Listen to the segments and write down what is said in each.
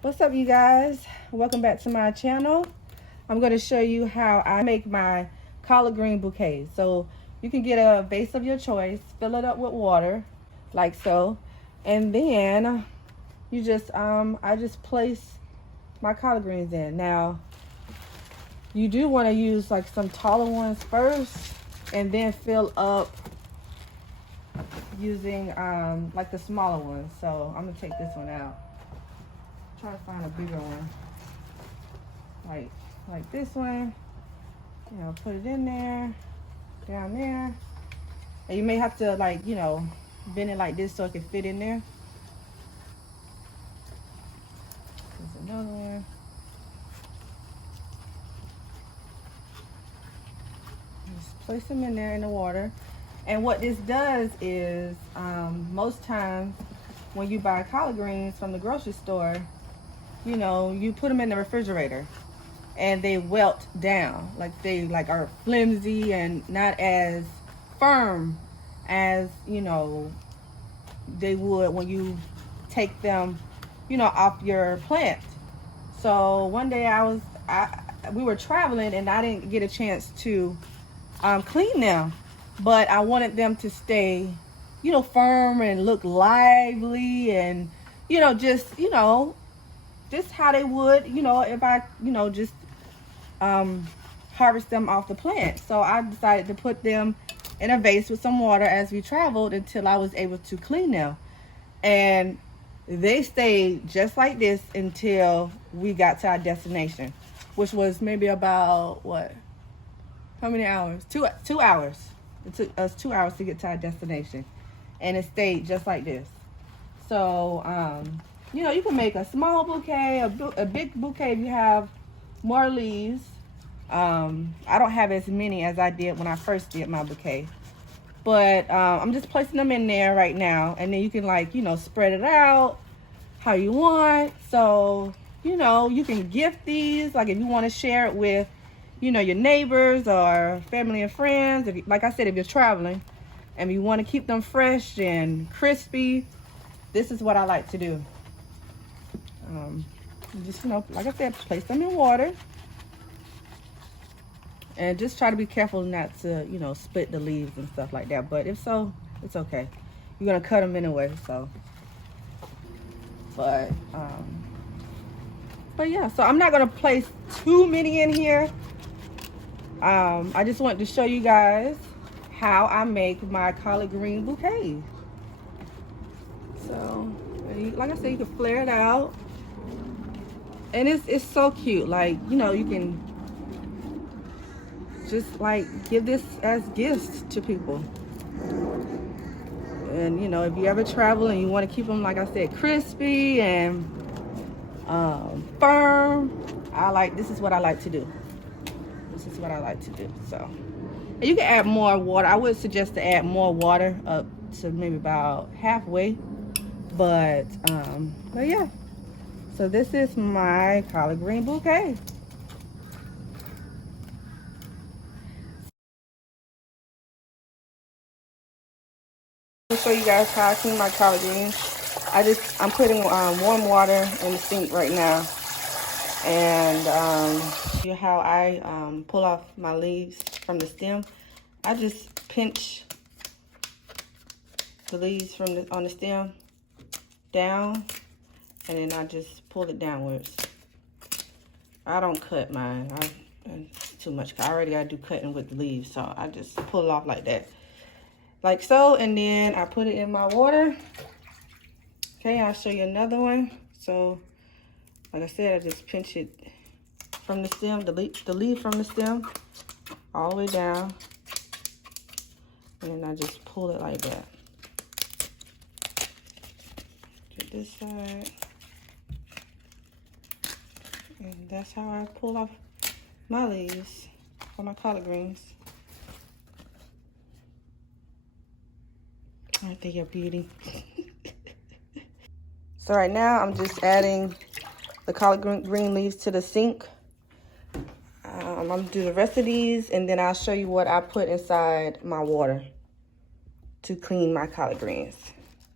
What's up, you guys? Welcome back to my channel. I'm going to show you how I make my collard green bouquet. So you can get a vase of your choice, fill it up with water like so, and then you just I just place my collard greens in. Now you do want to use like some taller ones first and then fill up using like the smaller ones. So I'm gonna take this one out. Try to find a bigger one, like this one. You know, put it in there, down there, and you may have to bend it like this so it can fit in there. There's another one. Just place them in there in the water. And what this does is, most times when you buy collard greens from the grocery store, you put them in the refrigerator and they wilt down. Like they are flimsy and not as firm as, they would when you take them, off your plant. So one day we were traveling and I didn't get a chance to clean them, but I wanted them to stay, firm and look lively and, just how they would, if I, just harvest them off the plant. So I decided to put them in a vase with some water as we traveled until I was able to clean them. And they stayed just like this until we got to our destination, which was maybe about how many hours? 2 hours. It took us 2 hours to get to our destination, and it stayed just like this. So, you can make a small bouquet, a big bouquet if you have more leaves. I don't have as many as I did when I first did my bouquet, but I'm just placing them in there right now, and then you can spread it out how you want. So, you can gift these, like if you want to share it with, your neighbors or family and friends. Like I said, if you're traveling and you want to keep them fresh and crispy, this is what I like to do. Just, like I said, place them in water. And just try to be careful not to, split the leaves and stuff like that. But if so, it's okay. You're going to cut them anyway, so. But yeah, so I'm not going to place too many in here. I just wanted to show you guys how I make my collard green bouquet. So, like I said, you can flare it out. And it's so cute. Like, you can just give this as gifts to people. And if you ever travel and you want to keep them, like I said, crispy and firm, this is what I like to do. So, and you can add more water. I would suggest to add more water, up to maybe about halfway. But yeah. So this is my collard green bouquet. I'll show you guys how I clean my collard greens. I'm putting warm water in the sink right now, and you know how I pull off my leaves from the stem. I just pinch the leaves on the stem down, and then I just pull it downwards. I don't cut mine. It's too much. I already gotta do cutting with the leaves, so I just pull it off like that. Like so, and then I put it in my water. Okay, I'll show you another one. So, like I said, I just pinch it from the stem, the leaf from the stem, all the way down. And I just pull it like that. Get this side. And that's how I pull off my leaves for my collard greens. I think you're beauty. So right now I'm just adding the collard green leaves to the sink. I'm gonna do the rest of these, and then I'll show you what I put inside my water to clean my collard greens.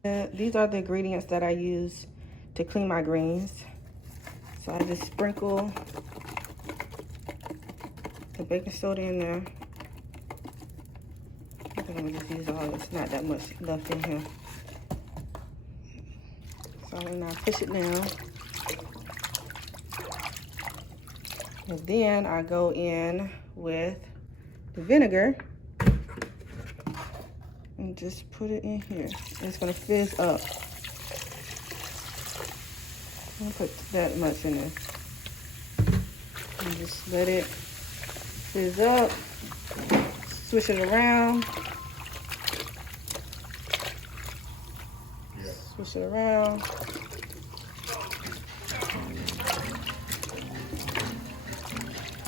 These are the ingredients that I use to clean my greens. So I just sprinkle the baking soda in there. I think I'm gonna just use all. It's not that much left in here. So then I push it down. And then I go in with the vinegar and just put it in here. And it's gonna fizz up. I'm gonna put that much in there. And just let it fizz up. Swish it around. Swish it around.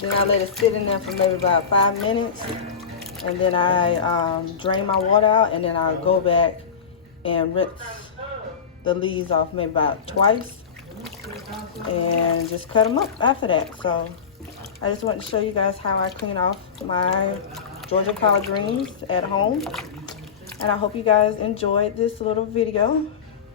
Then I let it sit in there for maybe about 5 minutes. And then I drain my water out, and then I'll go back and rinse the leaves off maybe about twice. And just cut them up after that. So I just want to show you guys how I clean off my Georgia collard greens at home. And I hope you guys enjoyed this little video.